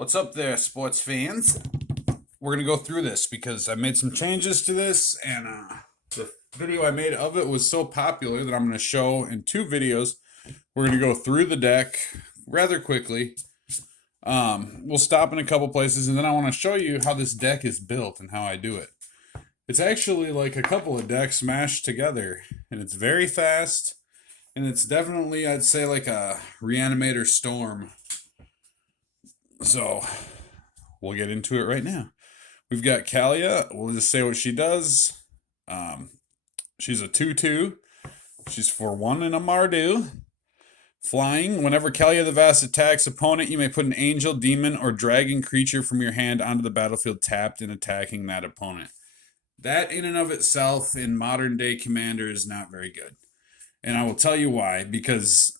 What's up there, sports fans? We're going to go through this because I made some changes to this, and the video I made of it was so popular that I'm going to show in two videos. We're going to go through the deck rather quickly. We'll stop in a couple places, and then I want to show you how this deck is built and how I do it. It's actually like a couple of decks mashed together, and it's very fast, and it's definitely, I'd say, like a Reanimator Storm. So, we'll get into it right now. We've got Kaalia. We'll just say what she does. She's a 2/2. She's for 1 and a Mardu. Flying. Whenever Kaalia the Vast attacks opponent, you may put an angel, demon, or dragon creature from your hand onto the battlefield tapped and attacking that opponent. That in and of itself in modern day Commander is not very good. And I will tell you why. Because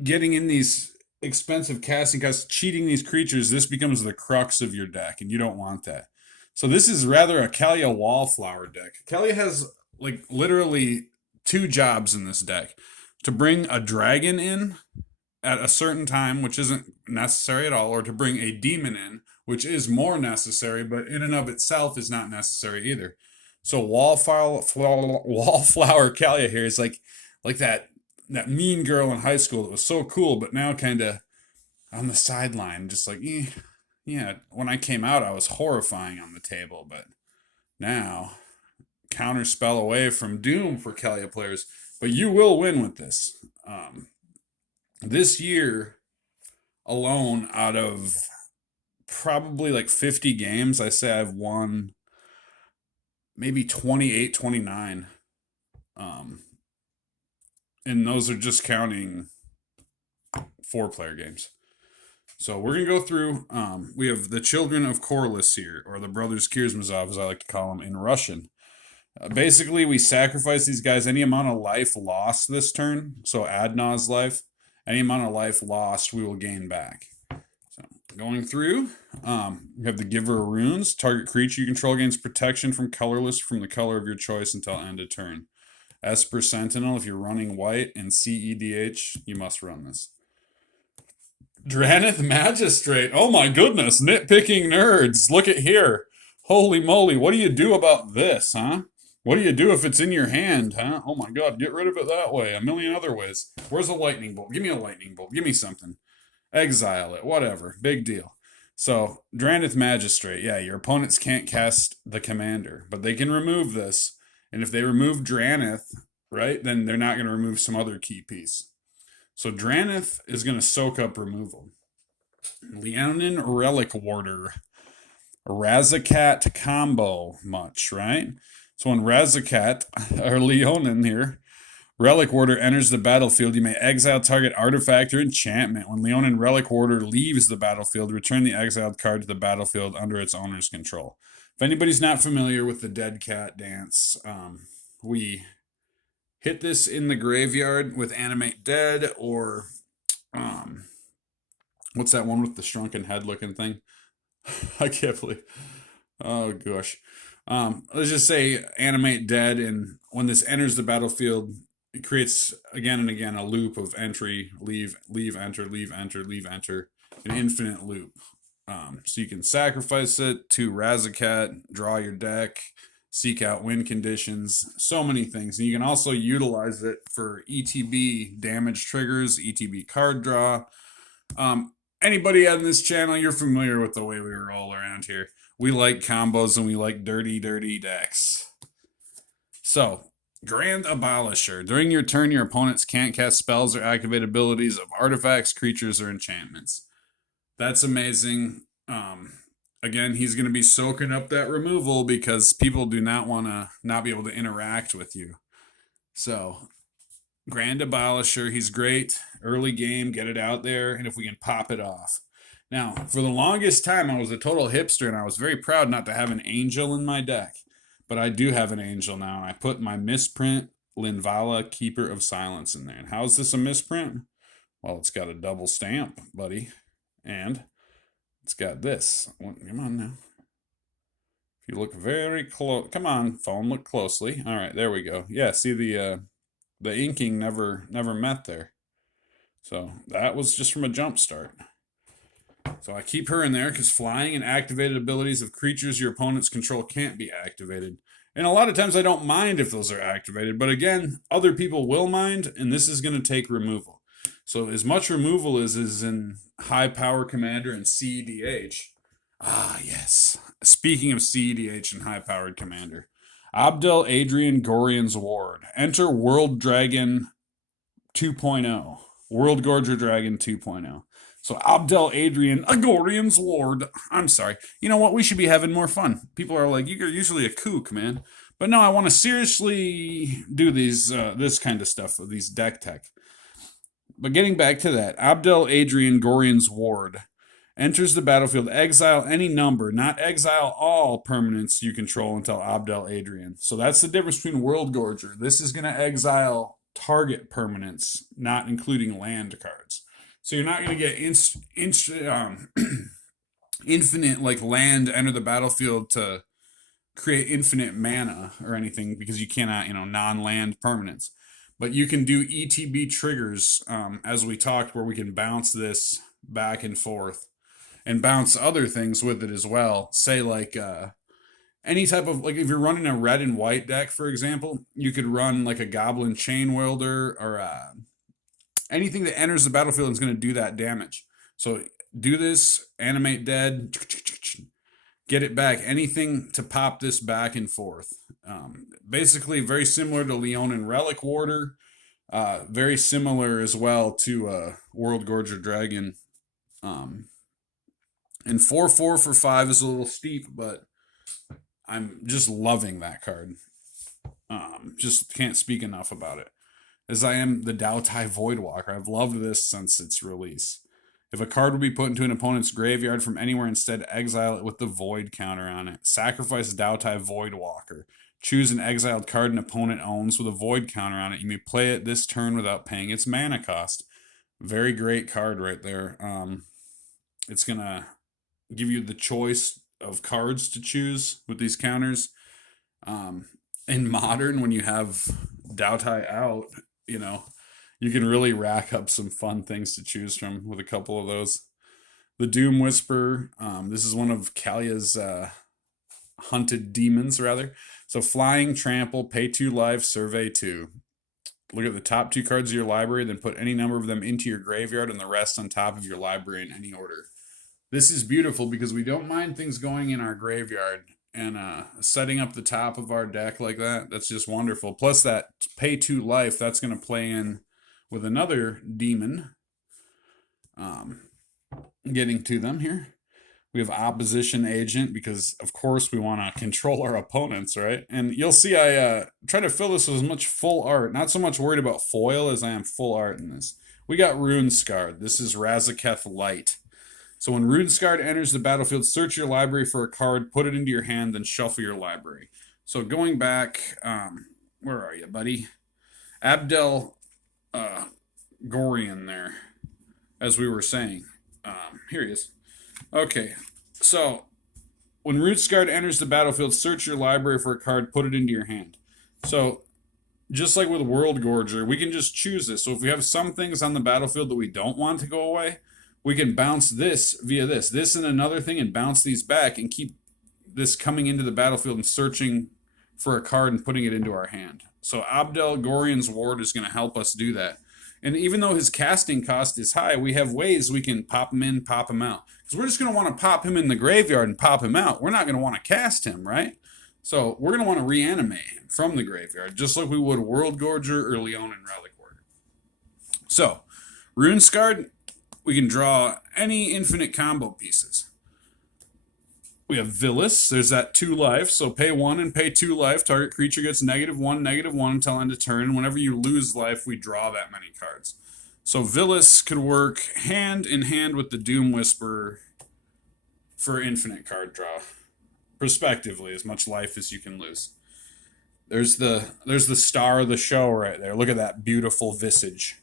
getting in these expensive casting costs, cheating these creatures, this becomes the crux of your deck, and you don't want that. So this is rather a Kaalia Wallflower deck. Kaalia has like literally 2 jobs in this deck. To bring a dragon in at a certain time, which isn't necessary at all, or to bring a demon in, which is more necessary, but in and of itself is not necessary either. So Wallflower Kaalia here is like that mean girl in high school that was so cool, but now kind of on the sideline, just like, yeah, when I came out, I was horrifying on the table, but now, counterspell away from doom for Kaalia players, but you will win with this. This year alone, out of probably like 50 games, I say I've won maybe 28, 29. And those are just counting 4-player games. So we're going to go through, we have the Children of Korlis here, or the Brothers Kirzmazov, as I like to call them, in Russian. Basically, we sacrifice these guys any amount of life lost this turn, so Adnaw's life, any amount of life lost, we will gain back. So going through, we have the Giver of Runes. Target creature you control gains protection from colorless from the color of your choice until end of turn. Esper Sentinel, if you're running white, and cedh, you must run this. Draneth Magistrate. Oh my goodness, nitpicking nerds. Look at here. Holy moly, what do you do about this, huh? What do you do if it's in your hand, huh? Oh my god, get rid of it that way. A million other ways. Where's a lightning bolt? Give me a lightning bolt. Give me something. Exile it. Whatever. Big deal. So, Draneth Magistrate. Yeah, your opponents can't cast the commander, but they can remove this. And if they remove Draneth, right, then they're not going to remove some other key piece. So Draneth is going to soak up removal. Leonin Relic Warder. Razzakat combo much, right? So when Razzakat, or Leonin here, Relic Warder enters the battlefield, you may exile target artifact or enchantment. When Leonin Relic Warder leaves the battlefield, return the exiled card to the battlefield under its owner's control. If anybody's not familiar with the Dead Cat dance, we hit this in the graveyard with Animate Dead, or what's that one with the shrunken head looking thing? I can't believe. Oh gosh. Let's just say Animate Dead, and when this enters the battlefield, it creates again and again a loop of entry, leave, enter, leave, enter, leave, enter, an infinite loop. So you can sacrifice it to Razzakat, draw your deck, seek out win conditions, so many things. And you can also utilize it for ETB damage triggers, ETB card draw. Anybody on this channel, you're familiar with the way we roll around here. We like combos and we like dirty, dirty decks. So, Grand Abolisher. During your turn, your opponents can't cast spells or activate abilities of artifacts, creatures, or enchantments. That's amazing. Again, he's going to be soaking up that removal because people do not want to not be able to interact with you. So, Grand Abolisher, he's great. Early game, get it out there, and if we can pop it off. Now, for the longest time, I was a total hipster, and I was very proud not to have an angel in my deck. But I do have an angel now, and I put my misprint Linvala, Keeper of Silence, in there. And how is this a misprint? Well, it's got a double stamp, buddy. And it's got this. Come on now. If you look very close, come on, phone, look closely. All right, there we go. Yeah, see the inking never met there. So that was just from a jump start. So I keep her in there because flying and activated abilities of creatures your opponents control can't be activated. And a lot of times I don't mind if those are activated, but again, other people will mind, and this is going to take removal. So as much removal as is in High Power Commander and cedh. Ah, yes. Speaking of cedh and High Powered Commander, Abdel Adrian Gorian's Ward. Enter World Dragon 2.0. World Gorger Dragon 2.0. So Abdel Adrian Agorian's Ward. I'm sorry. You know what? We should be having more fun. People are like, you're usually a kook, man. But no, I want to seriously do these this kind of stuff, these deck tech. But getting back to that, Abdel Adrian Gorian's Ward enters the battlefield. Exile any number, not exile all permanents you control until Abdel Adrian. So that's the difference between World Gorger. This is going to exile target permanents, not including land cards. So you're not going to get infinite like land enter the battlefield to create infinite mana or anything because you cannot, non-land permanents. But you can do ETB triggers, as we talked, where we can bounce this back and forth and bounce other things with it as well. Say like any type of, like if you're running a red and white deck, for example, you could run like a Goblin Chain Welder or anything that enters the battlefield is going to do that damage. So do this, animate dead, get it back. Anything to pop this back and forth. Basically very similar to Leonin Relic Warder. Very similar as well to World Gorger Dragon. And 4/4 for 5 is a little steep, but I'm just loving that card. Just can't speak enough about it. As I am the Dautai Voidwalker. I've loved this since its release. If a card would be put into an opponent's graveyard from anywhere, instead exile it with the Void counter on it. Sacrifice Dautai Voidwalker. Choose an exiled card an opponent owns with a Void counter on it. You may play it this turn without paying its mana cost. Very great card right there. It's going to give you the choice of cards to choose with these counters. In Modern, when you have Dautai out, you can really rack up some fun things to choose from with a couple of those. The Doom Whisperer. This is one of Kaalia's hunted demons, rather. So flying, trample, pay 2 life, survey 2. Look at the top 2 cards of your library, then put any number of them into your graveyard and the rest on top of your library in any order. This is beautiful because we don't mind things going in our graveyard, and setting up the top of our deck like that, that's just wonderful. Plus that pay 2 life, that's going to play in with another demon. Getting to them here. We have Opposition Agent because, of course, we want to control our opponents, right? And you'll see I try to fill this with as much full art. Not so much worried about foil as I am full art in this. We got Rune Scarred. This is Razaketh Light. So when Rune Scarred enters the battlefield, search your library for a card, put it into your hand, then shuffle your library. So going back, where are you, buddy? Abdel Gorian there, as we were saying. Here he is. Okay, so when Rune Scarred enters the battlefield, search your library for a card, put it into your hand. So just like with World Gorger, we can just choose this. So if we have some things on the battlefield that we don't want to go away, we can bounce this via this and another thing, and bounce these back and keep this coming into the battlefield and searching for a card and putting it into our hand. So Abdel Gorian's Ward is going to help us do that. And even though his casting cost is high, we have ways we can pop him in, pop him out. Because we're just going to want to pop him in the graveyard and pop him out. We're not going to want to cast him, right? So we're going to want to reanimate him from the graveyard, just like we would World Gorger or Leonin Relic Warder. So, Rune Scarred, we can draw any infinite combo pieces. We have Villas. There's that 2 life. So pay 1 and pay 2 life. Target creature gets -1/-1 until end of turn. Whenever you lose life, we draw that many cards. So Villas could work hand in hand with the Doom Whisperer for infinite card draw. Prospectively, as much life as you can lose. There's the star of the show right there. Look at that beautiful visage.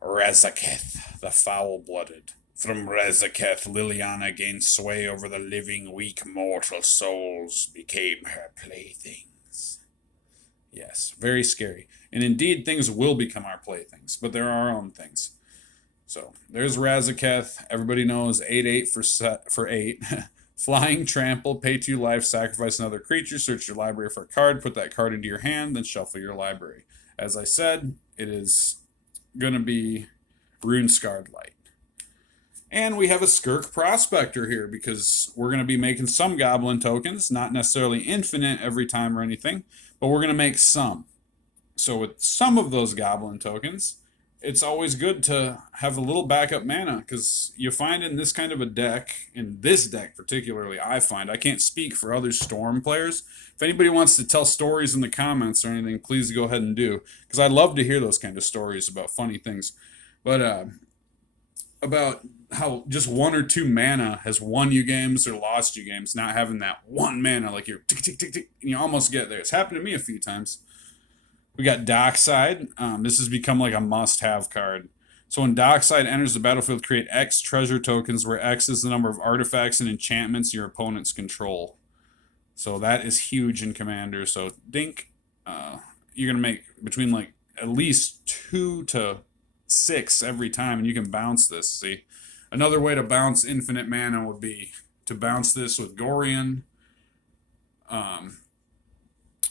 Razaketh, the foul-blooded. From Razaketh, Liliana gained sway over the living, weak, mortal souls, became her playthings. Yes, very scary. And indeed, things will become our playthings, but they're our own things. So there's Razaketh. Everybody knows 8/8 for 8. Flying, trample, pay 2 life, sacrifice another creature, search your library for a card, put that card into your hand, then shuffle your library. As I said, it is going to be Rune-Scarred Light. And we have a Skirk Prospector here because we're going to be making some Goblin tokens, not necessarily infinite every time or anything, but we're going to make some. So with some of those Goblin tokens, it's always good to have a little backup mana, because you find in this kind of a deck, in this deck particularly, I can't speak for other Storm players. If anybody wants to tell stories in the comments or anything, please go ahead and do, because I love to hear those kind of stories about funny things. But about how just 1 or 2 mana has won you games or lost you games, not having that 1 mana, like you're tick, tick, tick, tick, and you almost get there. It's happened to me a few times. We got Dockside. This has become like a must-have card. So when Dockside enters the battlefield, create X treasure tokens, where X is the number of artifacts and enchantments your opponents control. So that is huge in Commander. So Dink, you're going to make between like at least 2 to 6 every time, and you can bounce this. See, another way to bounce infinite mana would be to bounce this with Gorian.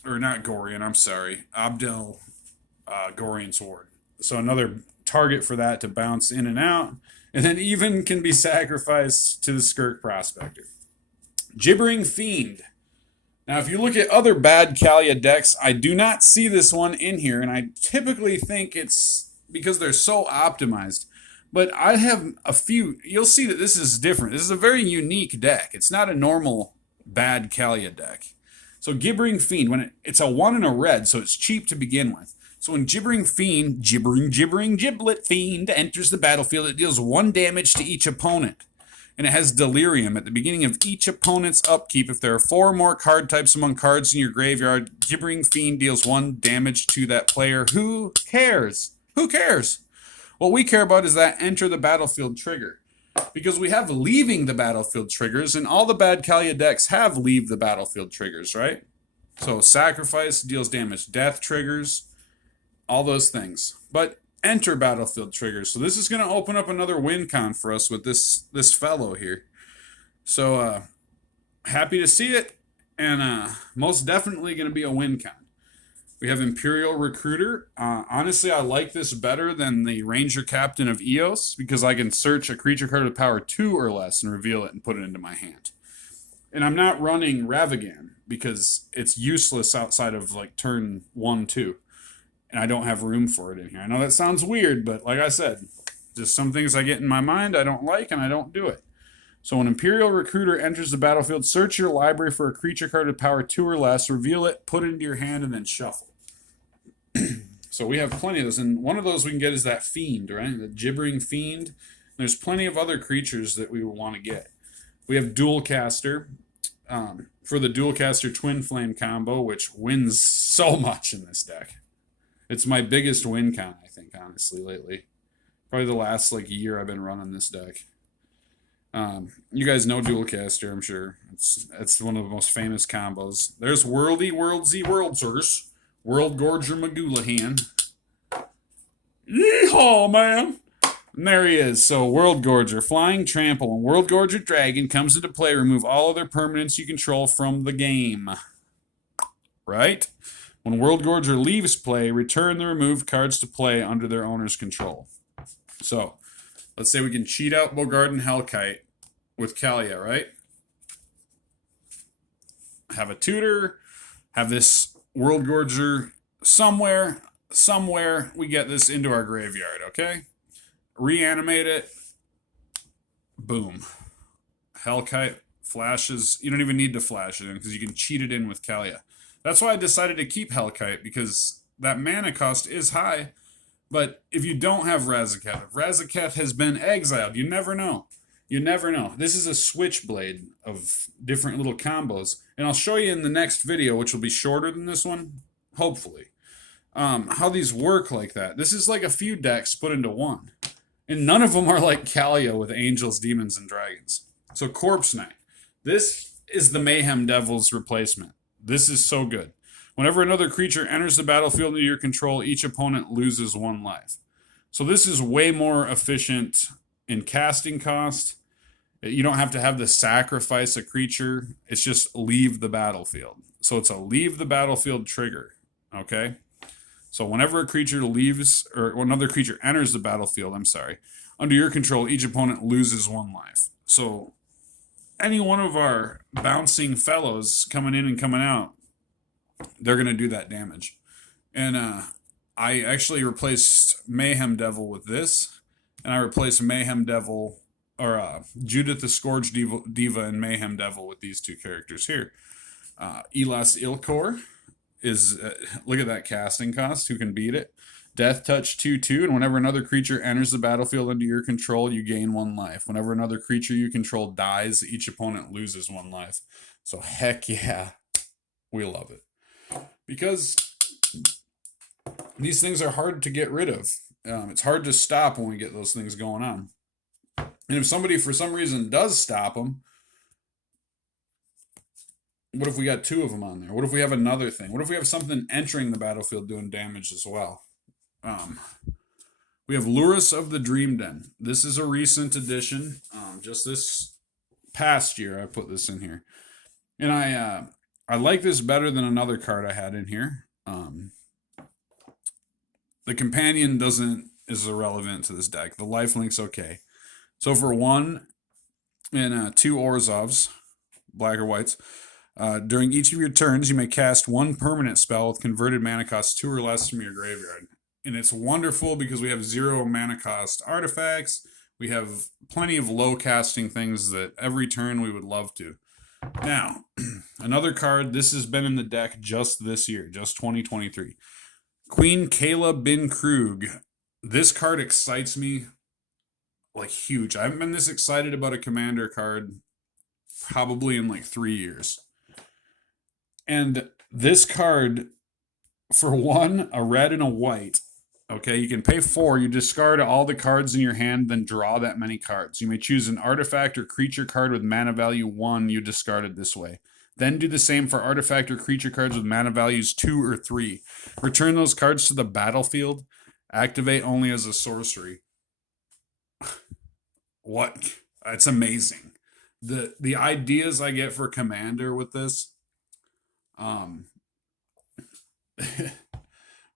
Or not Gorian, I'm sorry. Abdel Gorian Sword. So another target for that to bounce in and out. And then even can be sacrificed to the Skirk Prospector. Gibbering Fiend. Now, if you look at other bad Kaalia decks, I do not see this one in here. And I typically think it's because they're so optimized. But I have a few. You'll see that this is different. This is a very unique deck. It's not a normal bad Kaalia deck. So Gibbering Fiend, when it's a 1 and a red, so it's cheap to begin with. So when Gibbering Fiend, gibbering giblet fiend enters the battlefield, it deals 1 damage to each opponent. And it has Delirium. At the beginning of each opponent's upkeep, if there are 4 or more card types among cards in your graveyard, Gibbering Fiend deals 1 damage to that player. Who cares? Who cares? What we care about is that enter the battlefield trigger. Because we have leaving the battlefield triggers, and all the bad Kaalia decks have leave the battlefield triggers, right? So sacrifice deals damage, death triggers, all those things. But enter battlefield triggers. So this is going to open up another Wincon for us with this fellow here. So happy to see it, and most definitely going to be a Wincon. We have Imperial Recruiter. Honestly, I like this better than the Ranger Captain of Eos, because I can search a creature card with power 2 or less and reveal it and put it into my hand. And I'm not running Ravagan because it's useless outside of like turn 1, 2. And I don't have room for it in here. I know that sounds weird, but like I said, just some things I get in my mind I don't like and I don't do it. So when Imperial Recruiter enters the battlefield, search your library for a creature card with power 2 or less, reveal it, put it into your hand, and then shuffle. So we have plenty of those, and one of those we can get is that Fiend, right? The Gibbering Fiend. There's plenty of other creatures that we will want to get. We have Dualcaster for the Dualcaster Twin Flame combo, which wins so much in this deck. It's my biggest win count, I think, honestly, lately. Probably the last year I've been running this deck. You guys know Dualcaster, I'm sure. It's one of the most famous combos. There's Worldy, Worldsy, Worldsers. World Gorger Magulahan. Yeehaw, man! And there he is. So, World Gorger, Flying Trample. When World Gorger Dragon comes into play, remove all other permanents you control from the game. Right? When World Gorger leaves play, return the removed cards to play under their owner's control. So, let's say we can cheat out Bogarden Hellkite with Kaalia, right? Have a tutor, have this World Gorger somewhere we get this into our graveyard, okay? Reanimate it. Boom. Hellkite flashes. You don't even need to flash it in because you can cheat it in with Kaalia. That's why I decided to keep Hellkite, because that mana cost is high. But if you don't have Razaketh, if Razaketh has been exiled, you never know. You never know. This is a switchblade of different little combos. And I'll show you in the next video, which will be shorter than this one, hopefully, how these work like that. This is like a few decks put into one. And none of them are like Kaalia with angels, demons, and dragons. So Corpse Knight. This is the Mayhem Devil's replacement. This is so good. Whenever another creature enters the battlefield under your control, each opponent loses 1 life. So this is way more efficient in casting cost. You don't have to have to sacrifice a creature. It's just leave the battlefield. So it's a leave the battlefield trigger. Okay? So whenever a creature leaves, or another creature enters the battlefield, I'm sorry, under your control, each opponent loses 1 life. So any one of our bouncing fellows coming in and coming out, they're going to do that damage. And I actually replaced Mayhem Devil with this, and I replaced Mayhem Devil, or Judith the Scourge Diva and Mayhem Devil with these 2 characters here. Elas Ilkor is, look at that casting cost, who can beat it? Death Touch 2/2, and whenever another creature enters the battlefield under your control, you gain 1 life. Whenever another creature you control dies, each opponent loses 1 life. So heck yeah, we love it. Because these things are hard to get rid of. It's hard to stop when we get those things going on. And if somebody for some reason does stop them, what if we got 2 of them on there? What if we have another thing? What if we have something entering the battlefield doing damage as well? We have Lurus of the Dream Den. This is a recent addition. Just this past year, I put this in here. And I like this better than another card I had in here. The companion is irrelevant to this deck. The Lifelink's okay. So for 1 and 2 Orzhovs, black or whites, during each of your turns, you may cast 1 permanent spell with converted mana cost 2 or less from your graveyard. And it's wonderful because we have 0 mana cost artifacts. We have plenty of low casting things that every turn we would love to. Now, another card, this has been in the deck just this year, just 2023. Queen Kaalia bin Krug. This card excites me like huge. I haven't been this excited about a commander card probably in like 3 years. And this card, for 1, a red and a white, okay, you can pay 4, you discard all the cards in your hand, then draw that many cards. You may choose an artifact or creature card with mana value 1 you discarded this way. Then do the same for artifact or creature cards with mana values 2 or 3. Return those cards to the battlefield. Activate only as a sorcery. What? It's amazing. The ideas I get for Commander with this.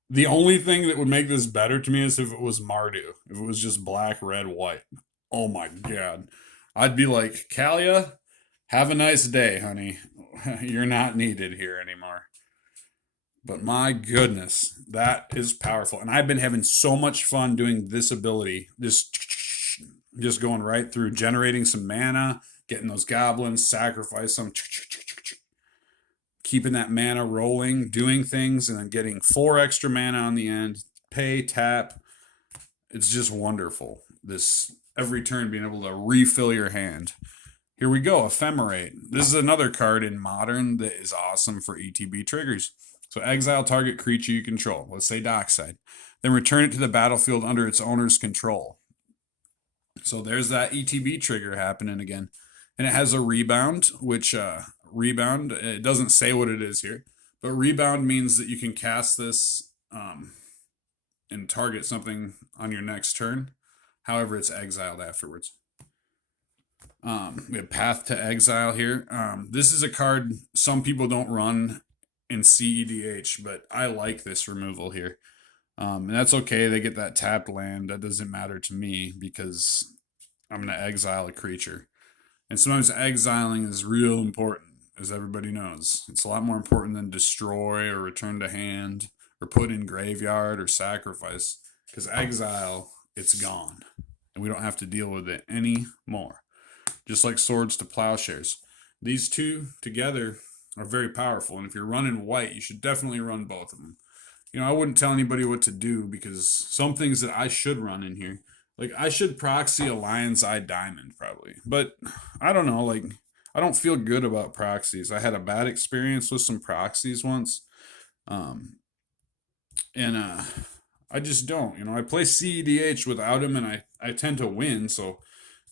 The only thing that would make this better to me is if it was Mardu. If it was just black, red, white. Oh my god. I'd be like, Kaalia, have a nice day, honey. You're not needed here anymore. But my goodness, that is powerful. And I've been having so much fun doing this ability. Just going right through, generating some mana, getting those goblins, sacrifice them, keeping that mana rolling, doing things, and then getting 4 extra mana on the end. Pay, tap. It's just wonderful. This every turn being able to refill your hand. Here we go, Ephemerate. This is another card in Modern that is awesome for ETB triggers. So exile target creature you control, let's say Dockside. Then return it to the battlefield under its owner's control. So there's that ETB trigger happening again. And it has a rebound, which rebound, it doesn't say what it is here, but rebound means that you can cast this and target something on your next turn. However, it's exiled afterwards. We have Path to Exile here. This is a card some people don't run in cedh, but I like this removal here. And that's okay. They get that tapped land. That doesn't matter to me because I'm going to exile a creature. And sometimes exiling is real important, as everybody knows. It's a lot more important than destroy or return to hand or put in graveyard or sacrifice. Because exile, it's gone. And we don't have to deal with it anymore. Just like Swords to Plowshares. These 2 together are very powerful. And if you're running white, you should definitely run both of them. You know, I wouldn't tell anybody what to do because some things that I should run in here, like I should proxy a Lion's Eye Diamond probably. But I don't know, like I don't feel good about proxies. I had a bad experience with some proxies once. I just don't. You know, I play cedh without him and I tend to win, so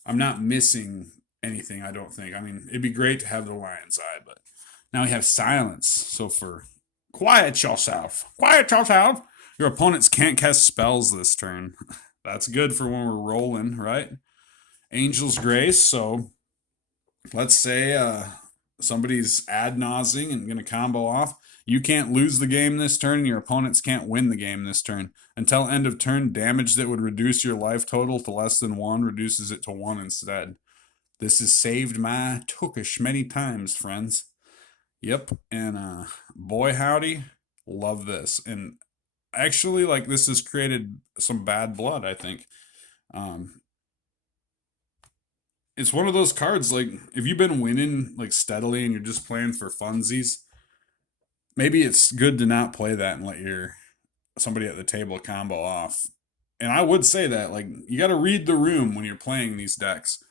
I'm not missing anything, I don't think. I mean, it'd be great to have the Lion's Eye, but now we have Silence. So for quiet yourself. Quiet yourself. Your opponents can't cast spells this turn. That's good for when we're rolling, right? Angel's Grace. So let's say somebody's ad nausing and going to combo off. You can't lose the game this turn, and your opponents can't win the game this turn. Until end of turn, damage that would reduce your life total to less than 1 reduces it to 1 instead. This has saved my tookish many times, friends. Yep, and boy howdy, love this. And actually, like, this has created some bad blood, I think. It's one of those cards, like, if you've been winning like steadily and you're just playing for funsies, maybe it's good to not play that and let your somebody at the table combo off. And I would say that, like, you got to read the room when you're playing these decks,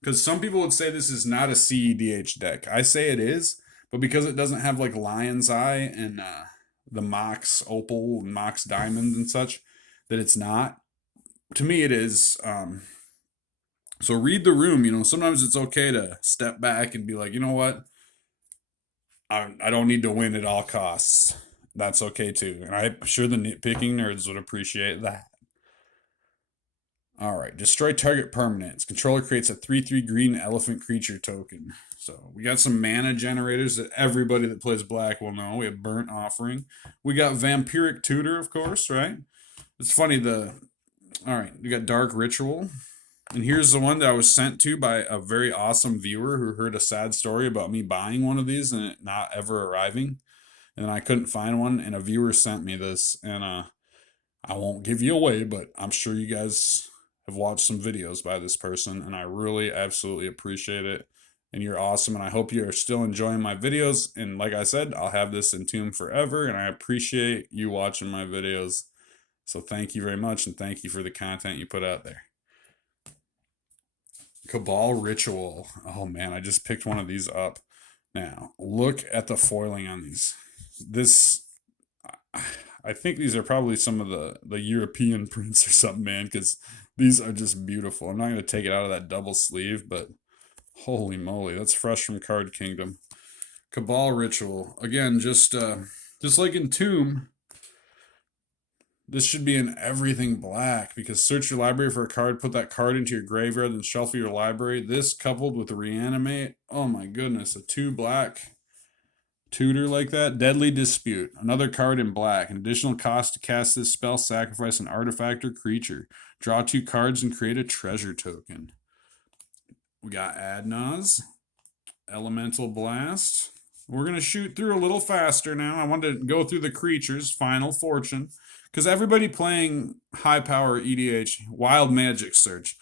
because some people would say this is not a cedh deck. I say it is, but because it doesn't have like Lion's Eye and the Mox Opal and Mox Diamond and such, that it's not. To me, it is. So read the room. You know, sometimes it's okay to step back and be like, you know what, I don't need to win at all costs. That's okay too. And I'm sure the nitpicking nerds would appreciate that. All right, destroy target permanents. Controller creates a 3/3 green elephant creature token. So we got some mana generators that everybody that plays black will know. We have Burnt Offering. We got Vampiric Tutor, of course, right? It's funny, all right, we got Dark Ritual. And here's the one that I was sent to by a very awesome viewer who heard a sad story about me buying one of these and it not ever arriving. And I couldn't find one, and a viewer sent me this. And I won't give you away, but I'm sure you guys have watched some videos by this person, and I really absolutely appreciate it. And you're awesome, and I hope you're still enjoying my videos. And like I said, I'll have this in Tomb forever, and I appreciate you watching my videos. So thank you very much, and thank you for the content you put out there. Cabal Ritual. Oh man, I just picked one of these up. Now, look at the foiling on these. I think these are probably some of the European prints or something, man, because these are just beautiful. I'm not going to take it out of that double sleeve, but holy moly, that's fresh from Card Kingdom. Cabal Ritual. Again, just like in Tomb, this should be in everything black, because search your library for a card, put that card into your graveyard, then shuffle your library. This coupled with Reanimate, oh my goodness, a 2 black tutor like that. Deadly Dispute, another card in black. An additional cost to cast this spell, sacrifice an artifact or creature. Draw 2 cards and create a treasure token. We got Adnaz, Elemental Blast. We're going to shoot through a little faster now. I wanted to go through the creatures. Final Fortune. Because everybody playing high power EDH, Wild Magic Search.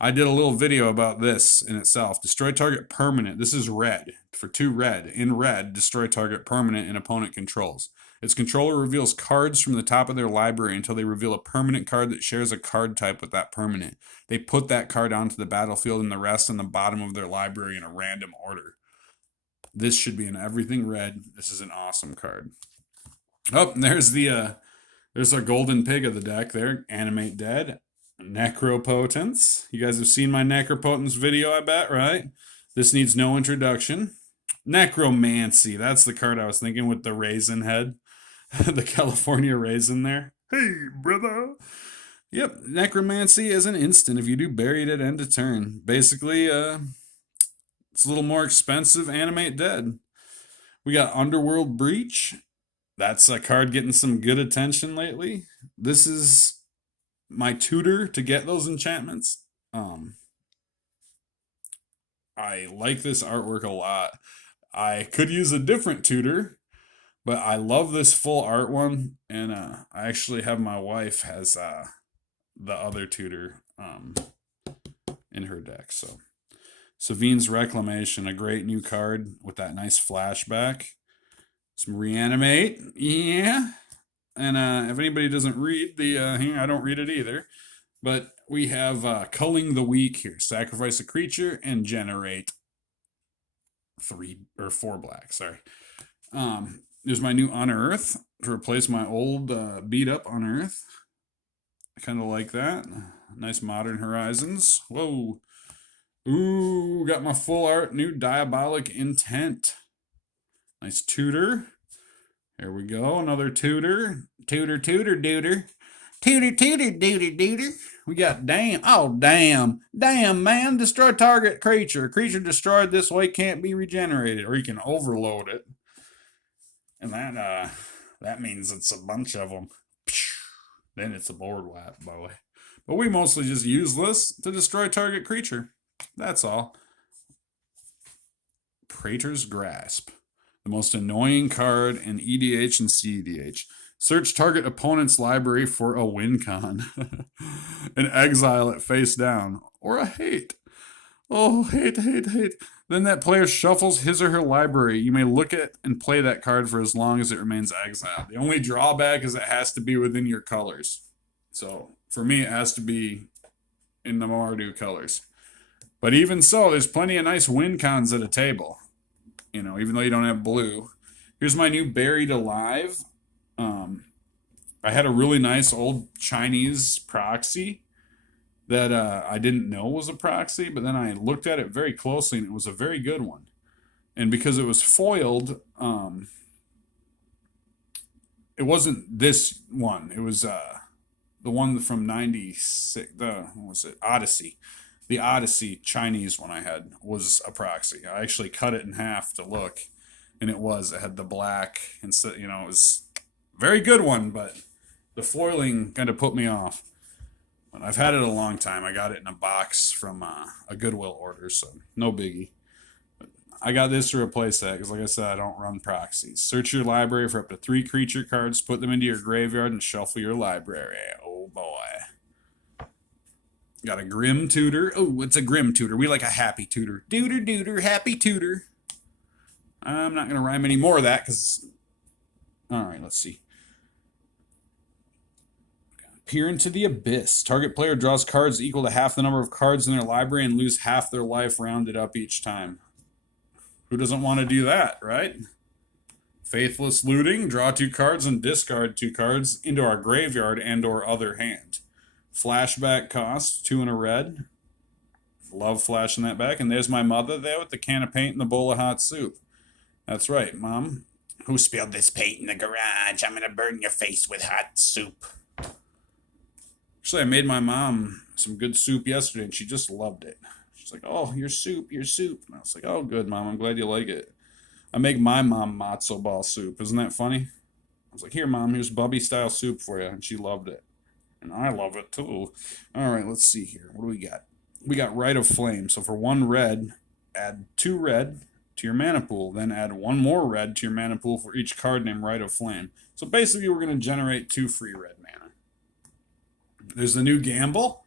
I did a little video about this in itself. Destroy target permanent. This is red. For 2 red. In red, destroy target permanent and opponent controls. Its controller reveals cards from the top of their library until they reveal a permanent card that shares a card type with that permanent. They put that card onto the battlefield and the rest on the bottom of their library in a random order. This should be in everything red. This is an awesome card. Oh, there's our golden pig of the deck there. Animate Dead. Necropotence. You guys have seen my Necropotence video, I bet, right? This needs no introduction. Necromancy. That's the card I was thinking, with the raisin head. The California raisin there. Hey, brother. Yep, Necromancy is an instant if you do Buried at end of turn. Basically, it's a little more expensive. Animate Dead. We got Underworld Breach. That's a card getting some good attention lately. This is my tutor to get those enchantments. I like this artwork a lot. I could use a different tutor, but I love this full art one. And I actually have my wife has the other tutor in her deck. So Savine's Reclamation, a great new card with that nice flashback. Some Reanimate, yeah. And if anybody doesn't read I don't read it either. But we have Culling the Weak here. Sacrifice a creature and generate 3 or 4 black. Sorry. There's my new Unearth to replace my old beat up Unearth. I kind of like that. Nice Modern Horizons. Whoa. Ooh, got my full art new Diabolic Intent. Nice tutor. Here we go. Another tutor. Tutor, tutor, duder. Tooter, tooter, dooter, dooter. We got damn. Oh, damn. Damn, man. Destroy target creature. Creature destroyed this way can't be regenerated. Or you can overload it. And that means it's a bunch of them. Then it's a board wipe, by the way. But we mostly just use this to destroy target creature. That's all. Praetor's Grasp. The most annoying card in EDH and CEDH. Search target opponent's library for a Wincon. An exile it face down. Or a hate. Oh, hate. Then that player shuffles his or her library. You may look at and play that card for as long as it remains exiled. The only drawback is it has to be within your colors. So, for me, it has to be in the Mardu colors. But even so, there's plenty of nice Wincons at a table. You know, even though you don't have blue. Here's my new Buried Alive. I had a really nice old Chinese proxy that I didn't know was a proxy, but then I looked at it very closely and it was a very good one. And because it was foiled, it wasn't this one. It was the one from 96, what was it? Odyssey. The Odyssey Chinese one I had was a proxy. I actually cut it in half to look, and it had the black instead. You know, it was a very good one, but the foiling kind of put me off. But I've had it a long time. I got it in a box from a Goodwill order, so no biggie. But I got this to replace that because, like I said, I don't run proxies. Search your library for up to 3 creature cards, put them into your graveyard, and shuffle your library. Oh boy. Got a Grim Tutor. Oh, it's a Grim Tutor. We like a Happy Tutor. Dooter, Happy Tutor. I'm not going to rhyme any more of that because... Alright, let's see. Peer into the Abyss. Target player draws cards equal to half the number of cards in their library and lose half their life rounded up each time. Who doesn't want to do that, right? Faithless Looting. Draw 2 cards and discard 2 cards into our graveyard and or other hand. Flashback cost, 2 and a red. Love flashing that back. And there's my mother there with the can of paint and the bowl of hot soup. That's right, Mom. Who spilled this paint in the garage? I'm going to burn your face with hot soup. Actually, I made my mom some good soup yesterday, and she just loved it. She's like, oh, your soup. And I was like, oh, good, Mom. I'm glad you like it. I make my mom matzo ball soup. Isn't that funny? I was like, here, Mom, here's Bubby-style soup for you. And she loved it. And I love it, too. All right, let's see here. What do we got? We got Rite of Flame. So for 1 red, add 2 red to your mana pool. Then add 1 more red to your mana pool for each card named Rite of Flame. So basically, we're going to generate 2 free red mana. There's the new Gamble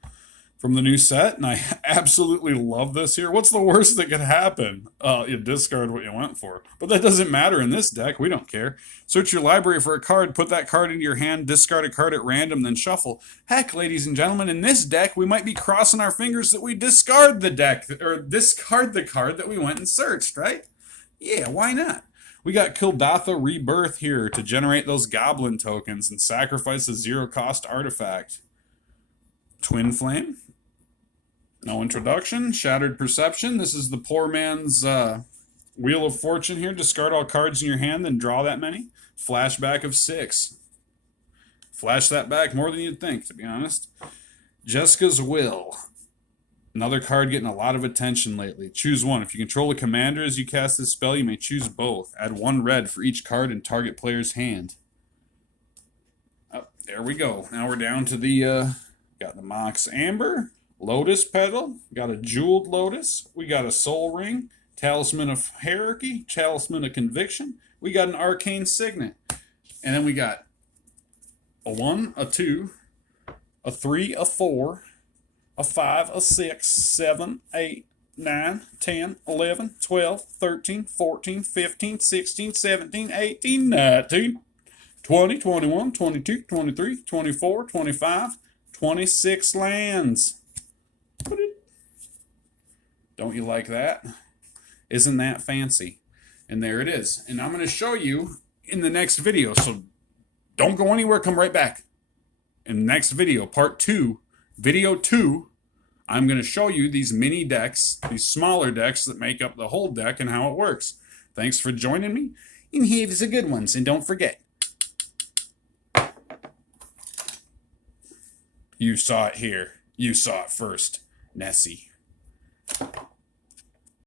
from the new set, and I absolutely love this here. What's the worst that could happen? You discard what you went for. But that doesn't matter in this deck. We don't care. Search your library for a card, put that card into your hand, discard a card at random, then shuffle. Heck, ladies and gentlemen, in this deck, we might be crossing our fingers that we discard the deck, or discard the card that we went and searched, right? Yeah, why not? We got Kildatha Rebirth here to generate those goblin tokens and sacrifice a 0-cost artifact. Twin Flame. No introduction. Shattered Perception. This is the poor man's Wheel of Fortune here. Discard all cards in your hand, then draw that many. Flashback of 6. Flash that back more than you'd think, to be honest. Jessica's Will. Another card getting a lot of attention lately. Choose one. If you control a commander as you cast this spell, you may choose both. Add 1 red for each card in target player's hand. Oh, there we go. Now we're down to the... got the Mox Amber. Lotus Petal, got a Jeweled Lotus, we got a Soul Ring, Talisman of Hierarchy, Talisman of Conviction, we got an Arcane Signet, and then we got a 1, a 2, a 3, a 4, a 5, a 6, 7, 8, 9, 10, 11, 12, 13, 14, 15, 16, 17, 18, 19, 20, 21, 22, 23, 24, 25, 26 lands. Don't you like that? Isn't that fancy? And there it is. And I'm going to show you in the next video. So don't go anywhere. Come right back. In the next video, part 2, video 2, I'm going to show you these mini decks, these smaller decks that make up the whole deck and how it works. Thanks for joining me. And here's the good ones. And don't forget, You saw it here. You saw it first, Nessie.